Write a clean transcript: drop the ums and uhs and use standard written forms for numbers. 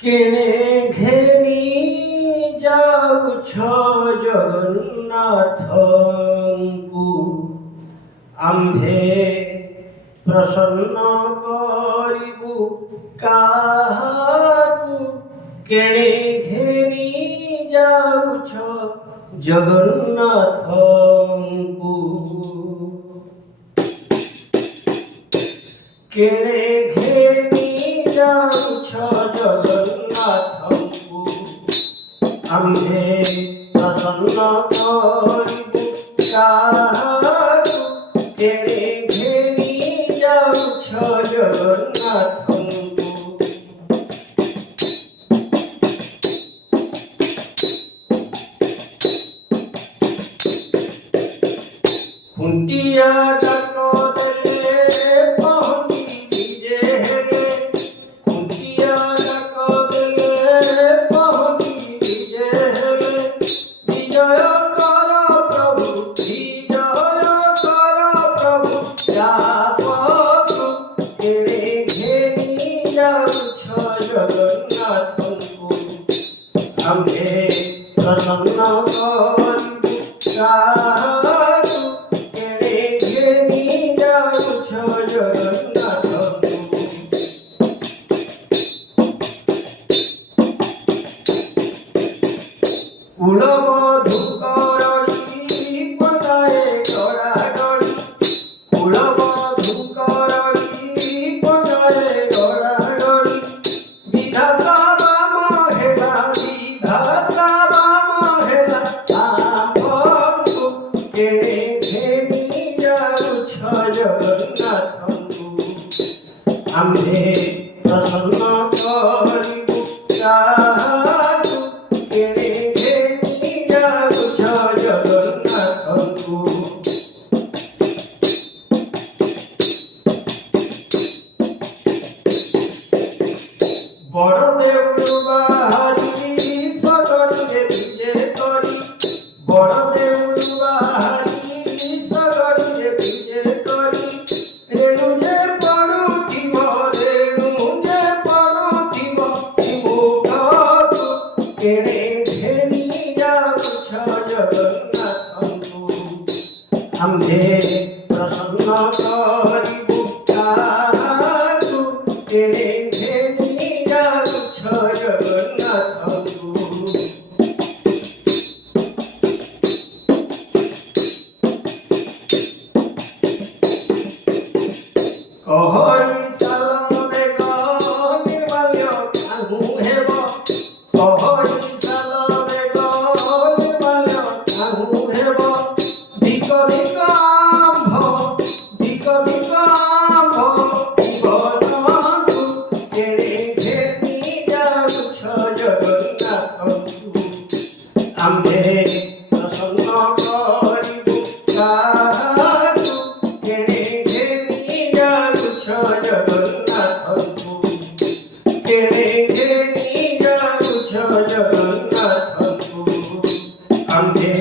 କେଣେ ଘେନି ଯାଉଛ ଜଗନ୍ନାଥଙ୍କୁ ଆମ୍ଭେ ପ୍ରସନ୍ନ କରିବୁ କାହାକୁ। କେଣେ ଘେନି ଯାଉଛ ଜଗନ୍ନାଥଙ୍କୁ କେଣେ ଘେନି ଯାଉଛ ଜଗନ୍ନାଥଙ୍କୁ ଆମ୍ଭେ ପ୍ରସନ୍ନ କରିବୁ କାହାକୁ। କେଣେ ଘେନି ଯାଉଛ ଜଗନ୍ନାଥଙ୍କୁ ଖୁଣ୍ଟିଆ ଡାକ ଦେଲେ ପହଣ୍ଡି ବିଜେ ହେଲେ। ଖୁଣ୍ଟିଆ ଡାକ ଦେଲେ ପହଣ୍ଡି ବିଜେ ହେଲେ। ବିଜୟ କର ପ୍ରଭୁ ବିଜୟ କର ପ୍ରଭୁ ଯାପକୁ। କେଣେ ଘେନି ଯାଉଛ ଜଗନ୍ନାଥଙ୍କୁ ଆମ୍ଭେ ପ୍ରସନ୍ନ କରିବୁ କାହାକୁ। କେଣେ ଘେନି ଯାଉଛ ଜଗନ୍ନାଥଙ୍କୁ କୁଳବଧୂ କରଡ଼ି ପଦାରେ ଗଡ଼ାଗଡ଼ି। କୁଳବଧୂ କରଡ଼ି ପଦାରେ ଗଡ଼ାଗଡ଼ି। ବିଧାତା ବାମ ହେଲା ବିଧାତା ବାମ ହେଲା ଆମ୍ଭଙ୍କୁ। କେଣେ ଘେନି ଯାଉଛ ଜଗନ୍ନାଥଙ୍କୁ ଆମ୍ଭେ ପ୍ରସନ୍ନ କରିବୁ କାହାକୁ। କେଣେ ଘେନି ଯାଉଛ ଜଗନ୍ନାଥଙ୍କୁ ବଡ଼ ଦେଉଳ ବାହାରି ସଗଡ଼ିରେ ବିଜେ କରି। ବଡ଼ ଦେଉଳ ବାହାରି ସଗଡ଼ିରେ ବିଜେ କରି। ରେଣୁ ଯେ ପଡ଼ୁଥିବ ରେଣୁ ଯେ ପଡ଼ୁଥିବ ମୁଖକୁ। କେଣେ ଘେନି ଯାଉଛ ଜଗନ୍ନାଥଙ୍କୁ ଆମ୍ଭେ ପ୍ରସନ୍ନ କରିବୁ କାହାକୁ। କେଣେ ଘେନି ଯାଉଛ ଜଗନ୍ନାଥଙ୍କୁ କହଳି ଚାଲ ବେଗ ନିର୍ମାଲ୍ୟ କାହୁ ହେବ। କହଳି ଚାଲ ବେଗ ନିର୍ମାଲ୍ୟ କାହୁ ହେବ। ଧିକ ଧିକ ଆମ୍ଭ ଧିକ ଧିକ ଆମ୍ଭ ଜୀବନକୁ। କେଣେ ଘେନି ଯାଉଛ ଜଗନ୍ନାଥଙ୍କୁ ଆମ୍ଭେ ପ୍ରସନ୍ନ କରିବୁ କାହାକୁ। କେଣେ ଘେନି ଯାଉଛ ଜଗନ୍ନାଥଙ୍କୁ କେଣେ ଘେନି ଯାଉଛ ଜଗନ୍ନାଥଙ୍କୁ ଆମ୍ଭେ